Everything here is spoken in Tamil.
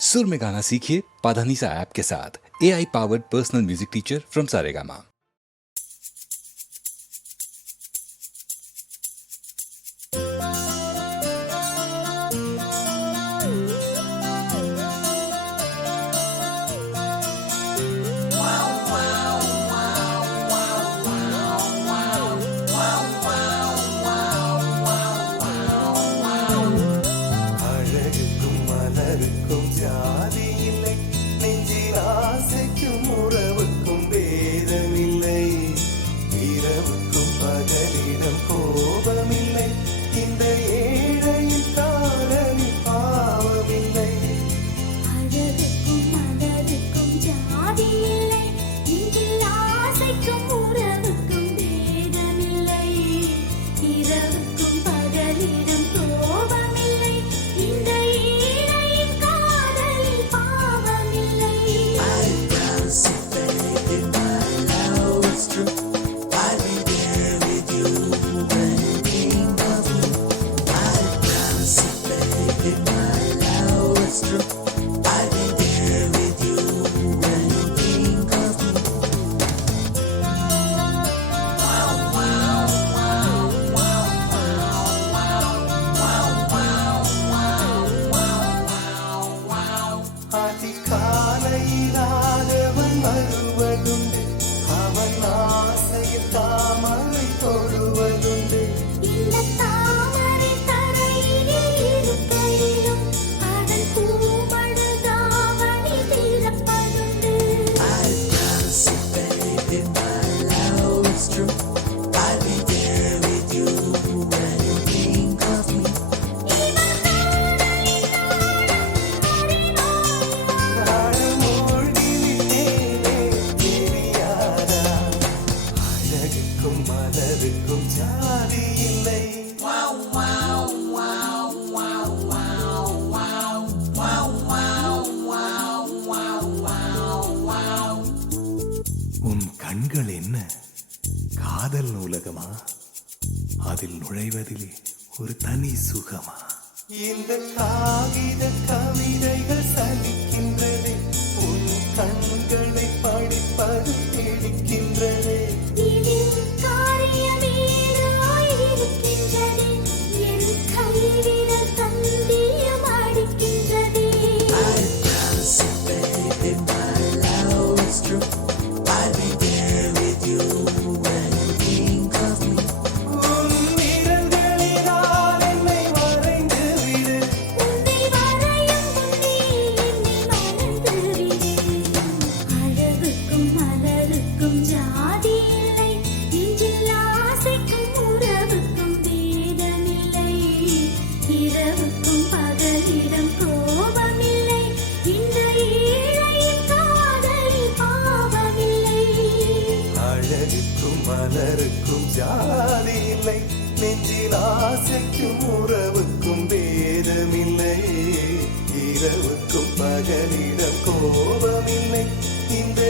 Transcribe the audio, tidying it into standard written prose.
सुर में गाना सीखिए पाधानीसा ऐप के साथ। AI powered personal music teacher from Saregama. உன் கண்கள் என்ன காதல் நூலகமா? அதில் நுழைவதிலே ஒரு தனி சுகமா? இந்த காகித கவிதைகள் சலிக்கின்றதே, உன் கண்களை படிப்பது பிடிக்கின்றதே. மலருக்கும் ஜாதி இல்லை, நெஞ்சில் ஆசைக்கும் உறவுக்கும் பேதமில்லை. இரவுக்கும் பகலிடம் கோபமில்லை, இந்த